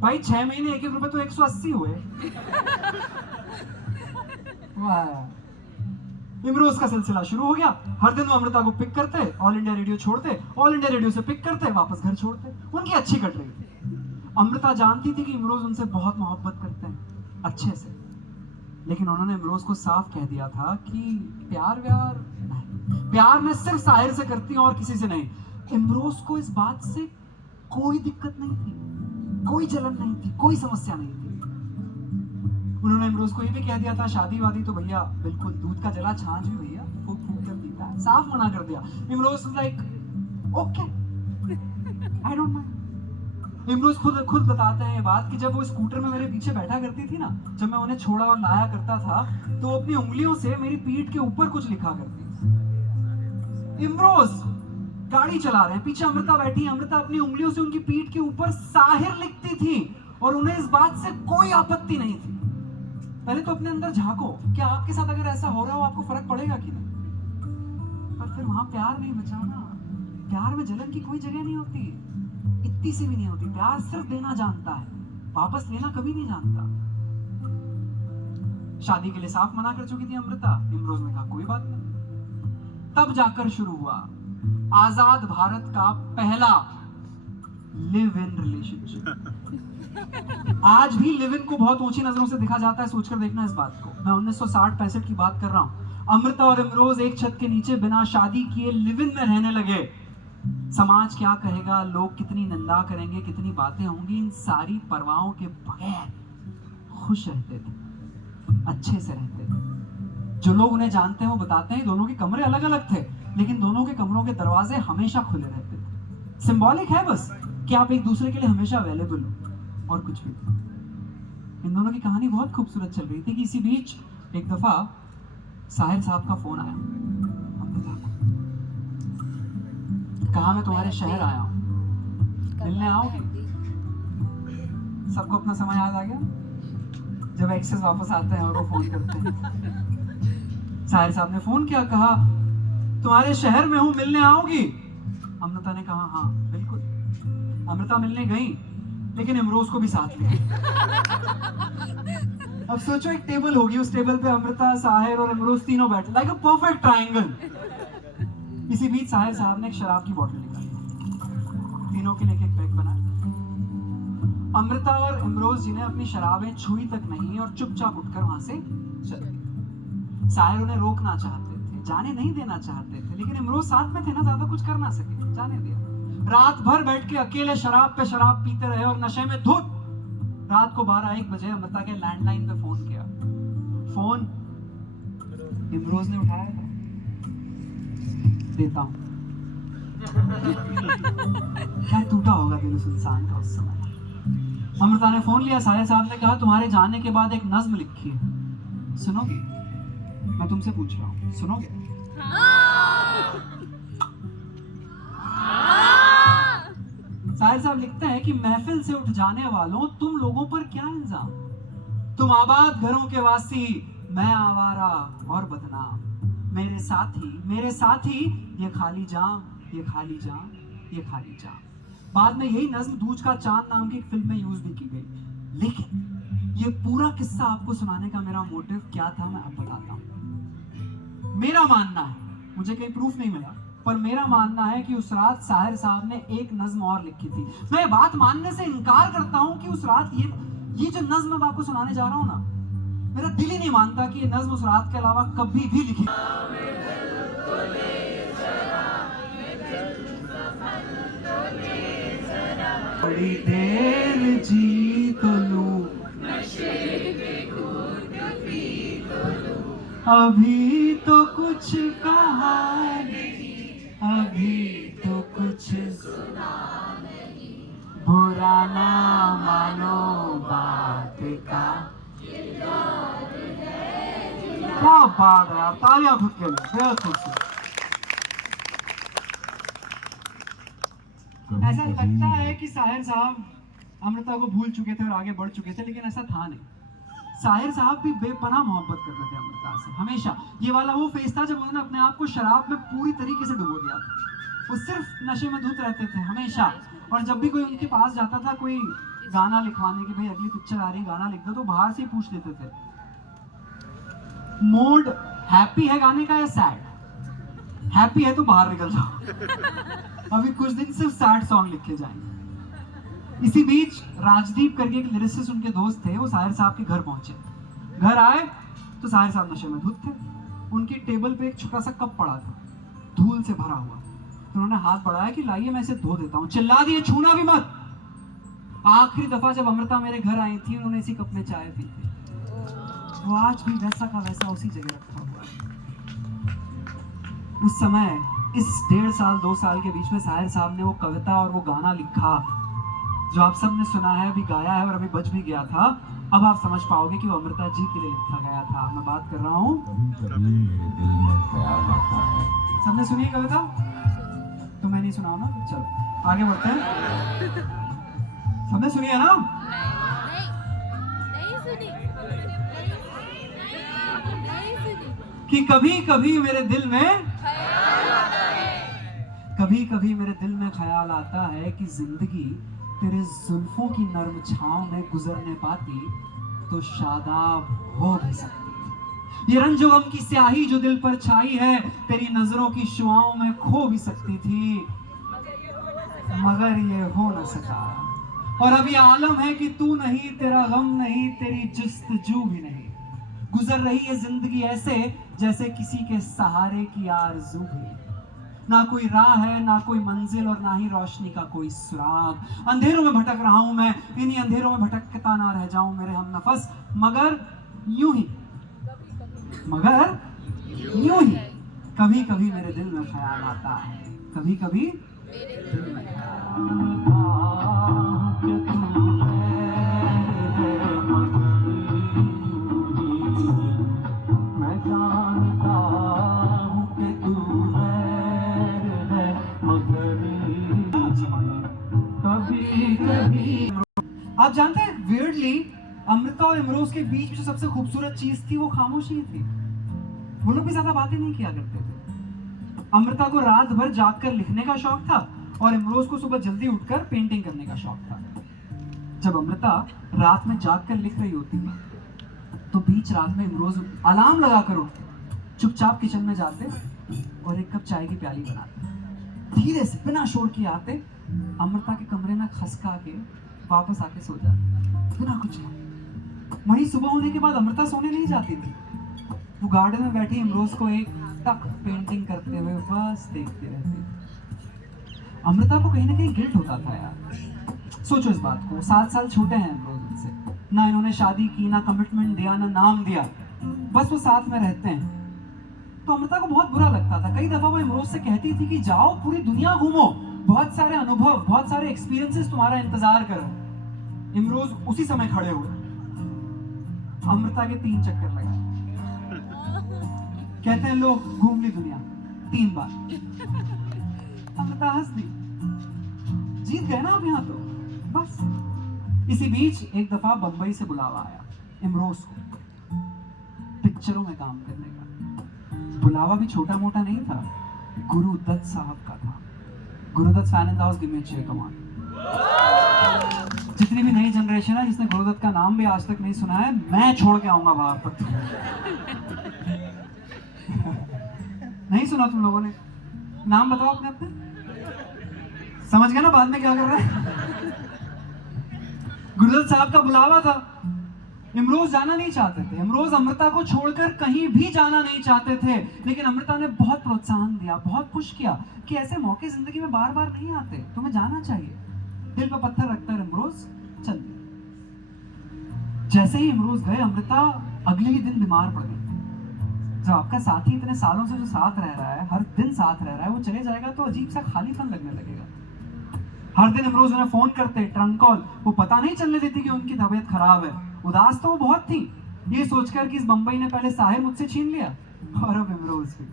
भाई 6 महीने 1-1 रुपए तो 180 हुए। वाह, इमरोज का सिलसिला शुरू हो गया। हर दिन वो अमृता को पिक करते, ऑल इंडिया रेडियो छोड़ते, ऑल इंडिया रेडियो से पिक करते, वापस घर छोड़ते। उनकी अच्छी कट रही थी। अमृता जानती थी कि इमरोज उनसे बहुत मोहब्बत करते हैं, अच्छे से, लेकिन उन्होंने इमरोज को साफ कह दिया था कि प्यार व्यार नहीं, प्यार मैं सिर्फ साहिर से करती हूँ और किसी से नहीं। इमरोज को इस बात से कोई दिक्कत नहीं थी, कोई जलन नहीं थी, कोई समस्या नहीं थी। उन्होंने इमरोज को ये भी कह दिया था, शादी वादी तो भैया बिल्कुल दूध का जला छाछ भी भैया फूक फूक कर पीता है, साफ मना कर दिया। Imroz like okay, I don't mind. Imroz खुद बताते हैं ये बात कि जब वो स्कूटर में मेरे पीछे बैठा करती थी ना, जब मैं उन्हें छोड़ा और लाया करता था, तो वो अपनी उंगलियों से मेरी पीठ के ऊपर कुछ लिखा करती थी। इमरोज गाड़ी चला रहे हैं, पीछे अमृता बैठी है, अमृता अपनी उंगलियों से उनकी पीठ के ऊपर साहिर लिखती थी और उन्हें इस बात से कोई आपत्ति नहीं थी। पहले तो अपने अंदर झांको, क्या आपके साथ अगर ऐसा हो रहा हो आपको फर्क पड़ेगा कि नहीं? पर फिर वहां प्यार नहीं बचा ना। प्यार में जलन की कोई जगह नहीं होती, इतनी सी भी नहीं होती। प्यार सिर्फ देना जानता है, वापस लेना कभी नहीं जानता। शादी के लिए साफ मना कर चुकी थी अमृता। इमरोज ने कहा कोई बात नहीं। तब जाकर शुरू हुआ आजाद भारत का पहला लिव इन रिलेशनशिप। आज भी लिव इन को बहुत ऊंची नजरों से देखा जाता है, सोचकर देखना इस बात को। मैं 1960-65 की बात कर रहा हूं। अमृता और इमरोज एक छत के नीचे बिना शादी किए लिव इन में रहने लगे। समाज क्या कहेगा, लोग कितनी निंदा करेंगे, कितनी बातें होंगी, इन सारी परवाहों के बगैर खुश रहते थे, अच्छे से रहते थे। जो लोग उन्हें जानते हैं वो बताते हैं दोनों के कमरे अलग अलग थे, लेकिन दोनों के कमरों के दरवाजे हमेशा खुले रहते थे। सिंबॉलिक है बस कि आप एक दूसरे के लिए हमेशा अवेलेबल हो, और कुछ भी। इन दोनों की कहानी बहुत खूबसूरत चल रही थी कि इसी बीच एक दफा साहिर साहब का फोन आया अमृता को। कहा मैं तुम्हारे शहर आया हूँ, मिलने आओगे? सबको अपना समय याद आ गया जब एक्सेस वापस आते हैं और वो फोन करते हैं। साहिर साहब ने फोन किया, कहा तुम्हारे शहर में हूँ, मिलने आओगी? अमृता ने कहा हाँ बिल्कुल। अमृता मिलने गई, लेकिन इमरोज को भी साथ ले गई। अब सोचो एक टेबल होगी, उस टेबल पे अमृता, साहिर और इमरोज तीनों बैठे, लाइक अ परफेक्ट ट्रायंगल। इसी बीच साहिर साहब ने एक शराब की बोतल निकाली, तीनों के लिए एक पैक बनाया। अमृता और इमरोज जिन्हें अपनी शराबें छुई तक नहीं और चुपचाप उठकर वहां से चले गए। साहिर उन्हें रोकना चाहते थे, जाने नहीं देना चाहते थे, लेकिन इमरोज साथ में थे ना, ज्यादा कुछ कर ना सके, जाने दिया। रात भर बैठ के अकेले शराब पे शराब पीते रहे और नशे में धुत। रात को 12-1 बजे अमृता के लैंडलाइन पे फोन किया। फोन इमरोज ने उठाया था। देता हूं। क्या टूटा होगा दिल उस इंसान का उस समय। अमृता ने फोन लिया। साहिर साहब ने कहा तुम्हारे जाने के बाद एक नज्म लिखी है, सुनोगे? मैं तुमसे पूछ रहा हूँ, सुनोगे? साहिर साहब लिखते हैं कि महफिल से उठ जाने वालों, तुम लोगों पर क्या इल्जाम? तुम आबाद घरों के वासी, मैं आवारा और बदनाम। मेरे साथी ये खाली जाम, ये खाली जाम, ये खाली जाम। बाद में यही नज्म दूज का चांद नाम की एक फिल्म में यूज भी की गई। लेकिन ये पूरा किस्सा आपको सुनाने का मेरा मोटिव क्या था, मैं अब बताता हूँ। मेरा मानना है, मुझे कहीं प्रूफ नहीं मिला, पर मेरा मानना है कि उस रात साहिर साहब ने एक नज्म और लिखी थी। मैं ये बात मानने से इनकार करता हूं कि उस रात ये जो नज्म मैं आपको सुनाने जा रहा हूं ना, मेरा दिल ही नहीं मानता कि ये नज्म उस रात के अलावा कभी भी लिखी। बड़ी देर जी तो लूं, अभी तो कुछ कहा नहीं, अभी तो कुछ सुना नहीं, बुरा ना मानो बात का। क्या बात है यार, तालियां खुद के लिए, बेहद खूबसूरत। ऐसा लगता है कि साहिर साहब अमृता को भूल चुके थे और आगे बढ़ चुके थे, लेकिन ऐसा था नहीं। साहिर साहब भी बेपनाह मोहब्बत कर रहे थे अमृता से हमेशा। ये वाला वो फेज था जब उन्होंने अपने आप को शराब में पूरी तरीके से डुबो दिया था। वो सिर्फ नशे में धुत रहते थे हमेशा, और जब भी कोई उनके पास जाता था कोई गाना लिखवाने की, भाई अगली पिक्चर आ रही, गाना लिख दो, तो बाहर से ही पूछ लेते थे मूड हैप्पी है गाने का या सैड? हैप्पी है तो बाहर निकल जाओ, अभी कुछ दिन सिर्फ सैड सॉन्ग लिखे जाएंगे। इसी बीच राजदीप करके एक लिरिसिस्ट उनके दोस्त थे, वो साहिर साहब के घर पहुंचे। घर आए तो साहिर साहब नशे में धुत थे। उनकी टेबल पे एक छोटा सा कप पड़ा था, धूल से भरा हुआ। तो उन्होंने हाथ बढ़ाया कि लाइए मैं इसे धो देता हूँ। चिल्ला दिए, छूना भी मत। आखिरी दफा जब अमृता मेरे घर आई थी, उन्होंने इसी कप में चाय पी थी। वो आज भी वैसा का वैसा उसी जगह रखा हुआ है। उस समय इस 1.5 साल 2 साल के बीच में साहिर साहब ने वो कविता और वो गाना लिखा जो आप सब ने सुना है, अभी गाया है और अभी बज भी गया था। अब आप समझ पाओगे कि वो अमृता जी के लिए लिखा गया था। मैं बात कर रहा हूँ, सबने सुनी है कविता? तो मैं नहीं सुनाऊं ना, चलो आगे बढ़ते हैं। सबने सुनी है ना? कि कभी कभी मेरे दिल में ख्याल आता है कि जिंदगी तेरे जुल्फों की नर्म छांव में गुजरने पाती तो शादाब हो भी सकती। ये रंजो गम की स्याही जो दिल पर छाई है, तेरी नजरों की शुआओं में खो भी सकती थी, मगर ये हो न सका। और अब ये आलम है कि तू नहीं, तेरा गम नहीं, तेरी जुस्तजू भी नहीं। गुजर रही है जिंदगी ऐसे जैसे किसी के सहारे की आरज़ू भी। ना कोई राह है, ना कोई मंजिल, और ना ही रोशनी का कोई सुराग। अंधेरों में भटक रहा हूं मैं, इन्हीं अंधेरों में भटकता ना रह जाऊं मेरे हमनफस, मगर यूं ही कभी कभी मेरे दिल में ख्याल आता है, कभी कभी दिल में मैं जानता हूँ कि तू गैर है, मगर कभी कभी। आप जानते हैं वियर्डली अमृता और इमरोज के बीच में जो सबसे खूबसूरत चीज थी वो खामोशी थी। वो लोग भी ज्यादा बातें नहीं किया करते थे। अमृता को रात भर जागकर लिखने का शौक था और इमरोज को सुबह जल्दी उठकर पेंटिंग करने का शौक था। जब अमृता रात में जागकर लिख रही होती थी तो बीच रात में इमरोज अलार्म लगाकर उठते, चुपचाप किचन में जाते और एक कप चाय की प्याली बनाते, धीरे से बिना शोर किए आते, अमृता के कमरे में खसका के वापस आके सो जाते बिना कुछ कहे। वहीं सुबह होने के बाद अमृता सोने नहीं जाती थी, वो गार्डन में बैठी इमरोज को एक टक पेंटिंग करते हुए बस देखते रहते। अमृता को कहीं ना कहीं गिल्ट होता था यार। सोचो इस बात को, 7 साल छोटे हैं इमरोज उनसे, ना इन्होंने शादी की, ना कमिटमेंट दिया, ना नाम दिया, बस वो साथ में रहते हैं। तो अमृता को बहुत बुरा लगता था। कई दफा वो इमरोज से कहती थी कि जाओ पूरी दुनिया घूमो, बहुत सारे अनुभव, बहुत सारे एक्सपीरियंसेस तुम्हारा इंतजार कर रहे हैं। इमरोज उसी समय खड़े हुए, अमृता के 3 चक्कर लगाए, कहते हैं लोग घूम ली दुनिया 3 बार। अमृता हंस दी, जीत गए ना आप यहाँ तो बस। इसी बीच एक दफा बंबई से बुलावा आया इमरोज को पिक्चरों में काम करने का। बुलावा भी छोटा मोटा नहीं था, गुरुदत्त साहब का था। Guru Dutt fan in the house, give me a cheer, come on. जितनी भी नई जनरेशन है जिसने गुरुदत्त का नाम भी आज तक नहीं सुना है, मैं छोड़ के आऊंगा बाहर पर। नहीं सुना तुम लोगों ने? नाम बताओ अपने अपने। समझ गए ना बाद में क्या कर रहे हैं? गुरुदत्त साहब का बुलावा था। इमरोज जाना नहीं चाहते थे, इमरोज अमृता को छोड़कर कहीं भी जाना नहीं चाहते थे, लेकिन अमृता ने बहुत प्रोत्साहन दिया, बहुत पुश किया कि ऐसे मौके जिंदगी में बार बार नहीं आते, तुम्हें जाना चाहिए। दिल पर पत्थर रखकर इमरोज चल दिए। जैसे ही इमरोज गए, अमृता अगले ही दिन बीमार पड़ गई। जब आपका साथी इतने सालों से जो साथ रह रहा है, हर दिन साथ रह रहा है, वो चले जाएगा तो अजीब सा खालीपन लगने लगेगा। हर दिन इमरोज उन्हें फोन करते, ट्रंक कॉल, वो पता नहीं चलने देती कि उनकी तबीयत खराब है। उदास तो वो बहुत थी, ये सोचकर कि इस बंबई ने पहले साहिर मुझसे छीन लिया और अब इमरोज भी।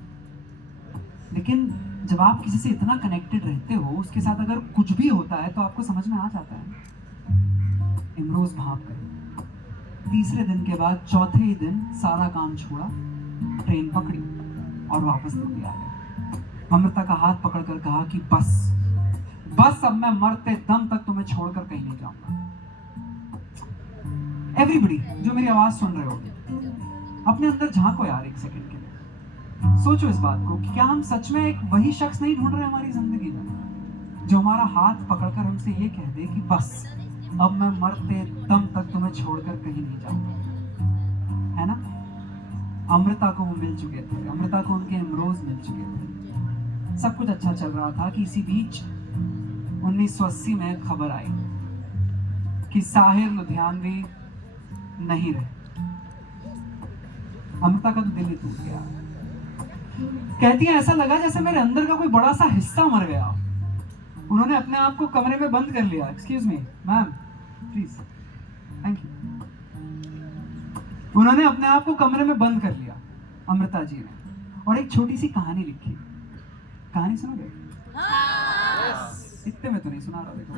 लेकिन जब आप किसी से इतना कनेक्टेड रहते हो, उसके साथ अगर कुछ भी होता है तो आपको समझ में आ जाता है। इमरोज भाग गए। तीसरे दिन के बाद चौथे ही दिन सारा काम छोड़ा, ट्रेन पकड़ी और वापस दिल्ली आ गए। अमृता का हाथ पकड़कर कहा कि बस अब मैं मरते दम तक तुम्हें छोड़कर कहीं नहीं जाऊंगा। एवरीबडी जो मेरी आवाज सुन रहे हो, अपने अंदर झांको यार एक सेकंड के लिए। सोचो इस बात को कि क्या हम सच में एक वही शख्स नहीं ढूंढ रहे हमारी जिंदगी में, जो हमारा हाथ पकड़कर हमसे ये कह दे कि बस अब मैं मरते दम तक तुम्हें छोड़कर कहीं नहीं जाऊंगा, है ना? अमृता को वो मिल चुके थे, अमृता को उनके इमरोज मिल चुके थे। सब कुछ अच्छा चल रहा था कि इसी बीच 1980 में खबर आई कि साहिर लुधियानवी नहीं रहे। अमृता का तो दिल ही टूट गया। कहती है ऐसा लगा जैसे मेरे अंदर का कोई बड़ा सा हिस्सा मर गया। उन्होंने अपने आप को कमरे में बंद कर लिया। Excuse me ma'am, please, thank you. उन्होंने अपने आप को कमरे में बंद कर लिया अमृता जी ने, और एक छोटी सी कहानी लिखी। कहानी सुनोगे? इतने में तो नहीं सुना रहा, देखो।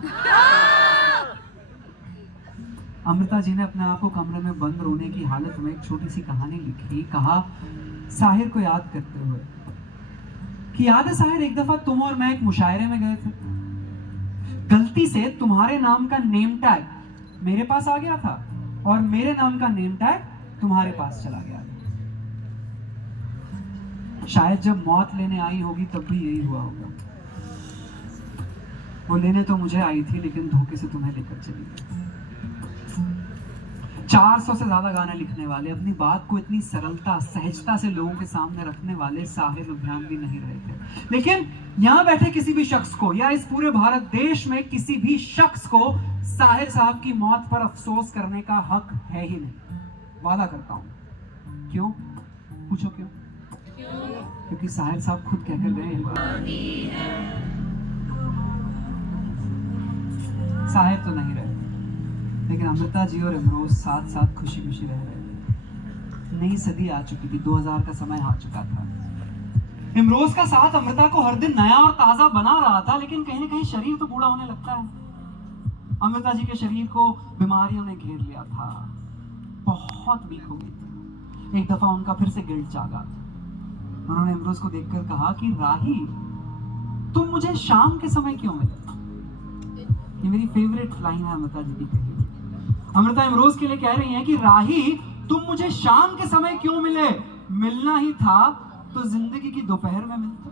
अमृता जी ने अपने आप को कमरे में बंद रोने की हालत में एक छोटी सी कहानी लिखी। कहा साहिर को याद करते हुए कि याद है साहिर, एक दफा तुम और मैं एक मुशायरे में गए थे, गलती से तुम्हारे नाम का नेम टैग मेरे पास आ गया था और मेरे नाम का नेम टैग तुम्हारे पास चला गया था। शायद जब मौत लेने आई होगी तब भी यही हुआ होगा। वो लेने तो मुझे आई थी, लेकिन धोखे से तुम्हें लेकर चली गई। 400 से ज्यादा गाने लिखने वाले, अपनी बात को इतनी सरलता सहजता से लोगों के सामने रखने वाले साहिर लुधियानवी नहीं रहे थे। लेकिन यहाँ बैठे किसी भी शख्स को या इस पूरे भारत देश में किसी भी शख्स को साहिर साहब की मौत पर अफसोस करने का हक है ही नहीं। वादा करता हूं। क्यों? पूछो क्यों? क्योंकि साहिर साहब खुद कहकर गए हैं, साहिर तो नहीं रहे, लेकिन अमृता जी और इमरोज साथ साथ खुशी खुशी रह रहे। नई सदी आ चुकी थी, 2000 का समय आ चुका था। इमरोज का साथ अमृता को हर दिन नया और ताजा बना रहा था, लेकिन कहीं ना कहीं शरीर तो बूढ़ा होने लगता है। अमृता जी के शरीर को बीमारियों ने घेर लिया था, बहुत वीक हो गई थी। एक दफा उनका फिर से गिल्ट जागा। उन्होंने इमरोज को देखकर कहा कि राही, तुम मुझे शाम के समय क्यों मिले? ये मेरी फेवरेट लाइन है अमृता जी की कही। अमृता इमरोज के लिए कह रही हैं कि राही, तुम मुझे शाम के समय क्यों मिले? मिलना ही था तो जिंदगी की दोपहर में मिलते।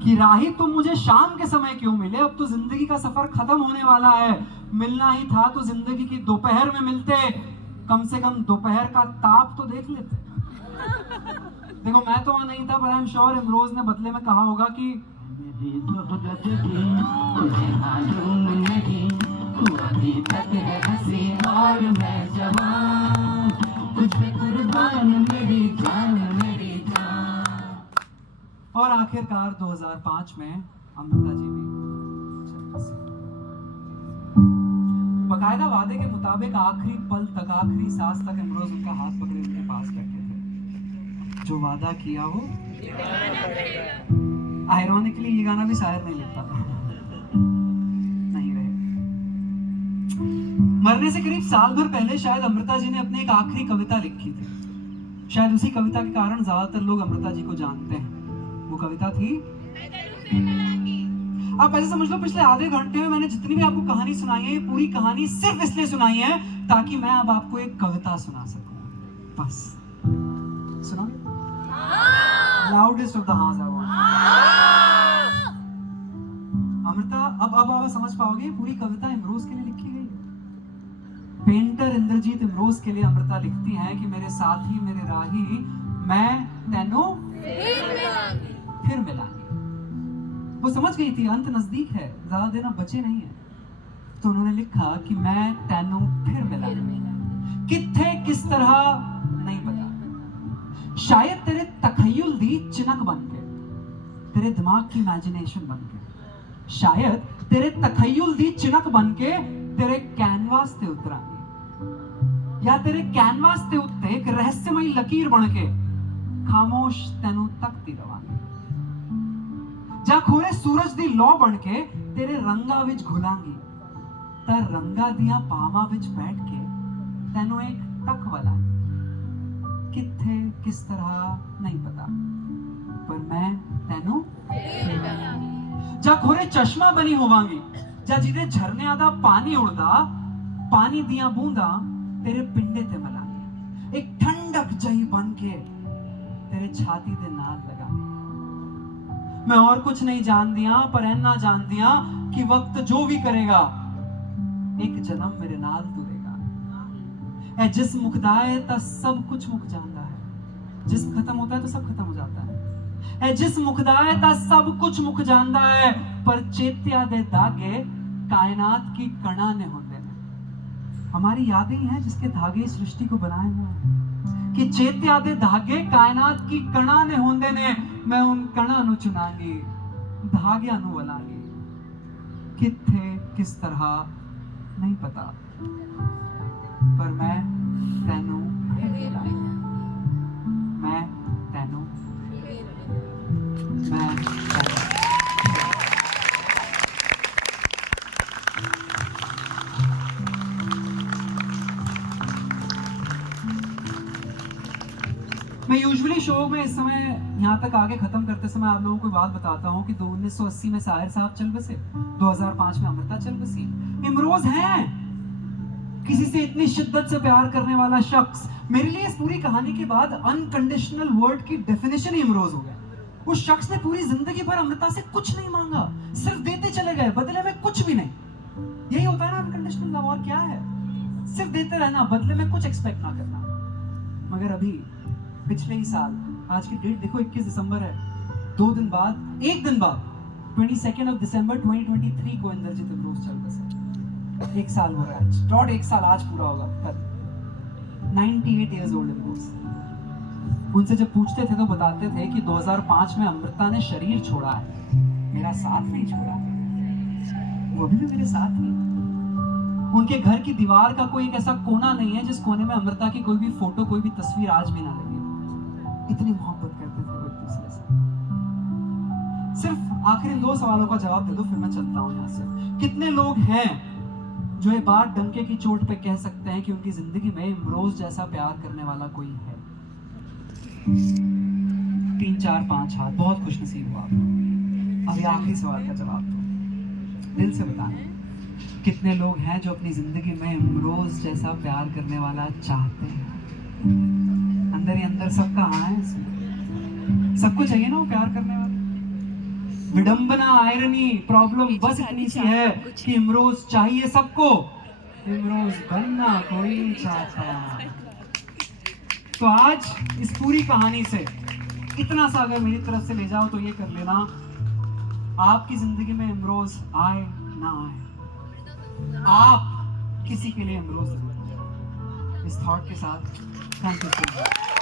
कि राही, तुम मुझे शाम के समय क्यों मिले? अब तो जिंदगी का सफर खत्म होने वाला है। मिलना ही था तो जिंदगी की दोपहर में मिलते। कम से कम दोपहर का ताप तो देख लेते। देखो, मैं तो वहां नहीं था, पर आई एम श्योर इमरोज ने बदले में कहा होगा कि मेरी ज़रूरत थी, तुझे मालूम नहीं, तू अभी तक है हंसी और मैं जवान, तुझ पे कुर्बान मेरी जान मेरी जान। और आखिरकार 2005 में अमृता जी भी बकायदा वादे के मुताबिक आखिरी पल तक, आखिरी सांस तक इमरोज उनका हाथ पकड़े उनके पास बैठे थे। जो वादा किया वो आयरॉनिकली ये गाना भी शायर नहीं लिखता था। नहीं रहे। मरने से करीब साल भर पहले शायद अमृता जी ने अपनी एक आखिरी कविता लिखी थी। शायद उसी कविता के कारण ज्यादातर लोग अमृता जी को जानते हैं। वो कविता थी, आप ऐसे समझ लो, पिछले आधे घंटे में मैंने जितनी भी आपको कहानी सुनाई है, ये पूरी कहानी सिर्फ इसलिए सुनाई है ताकि मैं अब आपको एक कविता सुना सकूं। बस सुनोगे? लाउडेस्ट ऑफ द हां अमृता, अब आप समझ पाओगे, पूरी कविता इमरोज के लिए लिखी गई है। पेंटर इंद्रजीत इमरोज के लिए अमृता लिखती हैं कि मेरे साथी मेरे राही, मैं तेनू फिर मिलांगी। वो समझ गई थी अंत नजदीक है, ज्यादा दिन अब बचे नहीं है, तो उन्होंने लिखा कि मैं तेनू फिर मिलांगी। कित्थे किस तरह नहीं पता, शायद तेरे तखय्युल दी चिनक बन के, तेरे दिमाग की इमेजिनेशन बन के, शायद तेरे तखय्युल दी चिनक बन के तेरे कैनवास ते उतरांगी, या तेरे कैनवास ते उत्ते एक रहस्यमयी लकीर बन के खामोश तेनू तकती रवांगी। जा खोरे सूरज दी लौ बन के तेरे रंगा विच घुलांगी, तर रंगा दिया पामा विच बैठ के तेनू एक तक वालांगी। कित्थे किस तरह नहीं पता, पर मैं तेनू जा खोरे चश्मा बनी होवांगी, जा जिदे झरने आदा पानी उड़दा, पानी दिया बूंदा तेरे पिंडे ते मलांगी, एक ठंडक जही बन के तेरे छाती दे नाल लगांगी। मैं और कुछ नहीं जान दिया, पर ऐना जान दिया कि वक्त जो भी करेगा एक जन्म मेरे नाल तुरेगा। ऐ जिस मुकदा है ता सब कुछ मुक जाता है, जिस खत्म होता है तो सब खत्म हो जाता है। ऐ जिस मुकदा है ता सब कुछ मुक जाता है, पर चेत्या दे धागे कायनात की कणा ने होते हैं। हमारी यादें ही हैं जिसके धागे इस सृष्टि को बनाए हुए हैं, कि चेत्या दे धागे कायनात की कणा ने होंदे ने। मैं उन कणा नु चुनांगी, धाग्या नु वलांगी। कित्थे किस तरह नहीं पता, पर मैं तेनू मैं तेनू मैं मैं यूजुअली शो में इस समय यहाँ तक आगे खत्म करते समय आप लोगों को बात बताता हूँ कि 1980 में साहिर साहब चल बसे, 2005 में अमृता चल बसी। इमरोज हैं किसी से इतनी शिद्दत से प्यार करने वाला शख्स। मेरे लिए इस पूरी कहानी के बाद अनकंडीशनल वर्ड की डेफिनेशन ही इमरोज हो गया। उस शख्स ने पूरी जिंदगी पर अमृता से कुछ नहीं मांगा, सिर्फ देते चले गए, बदले में कुछ भी नहीं। यही होता है ना अनकंडीशनल लव। और क्या है, सिर्फ देते रहना, बदले में कुछ एक्सपेक्ट ना करना। मगर अभी पिछले ही साल, आज की डेट देखो 21 दिसंबर है, 2 दिन बाद, एक दिन बाद 22 दिसंबर 2023 को इंद्रजीत अमरोज चल बसे। 1 साल हो रहा है, डॉट 1 साल आज पूरा होगा कल। 98 years old अमरोज। उनसे जब पूछते थे तो बताते थे कि 2005 में अमृता ने शरीर छोड़ा है, मेरा साथ नहीं छोड़ा, वो अभी भी मेरे साथ ही। उनके घर की दीवार का कोई एक ऐसा कोना नहीं है जिस कोने में अमृता की कोई भी फोटो, कोई भी तस्वीर आज भी ना लगी। इतनी मोहब्बत करते थे वो एक दूसरे से। सिर्फ आखिर इन 2 सवालों का जवाब दे दो, फिर मैं चलता हूँ यहाँ से। कितने लोग हैं जो ये बात डंके की चोट पे कह सकते हैं कि उनकी जिंदगी में इमरोज जैसा प्यार करने वाला कोई है? 3, 4, 5 हाथ, बहुत खुशनसीब हुआ। अभी आखिरी सवाल का जवाब दो, दिल से बताना। कितने लोग हैं जो अपनी जिंदगी में इमरोज जैसा प्यार करने वाला चाहते हैं? अंदर ही अंदर सबका हाँ है इसमें। सबको चाहिए ना वो प्यार करने वाला। विडंबना, आयरनी, प्रॉब्लम बस इतनी सी है कि इमरोज चाहिए सबको, इमरोज बनना कोई नहीं चाहता। तो आज इस पूरी कहानी से इतना सा अगर मेरी तरफ से ले जाओ तो ये कर लेना, आपकी जिंदगी में इमरोज आए ना आए, आप किसी के लिए इमरोज। इस थॉट के साथ थैंक यू सो मच।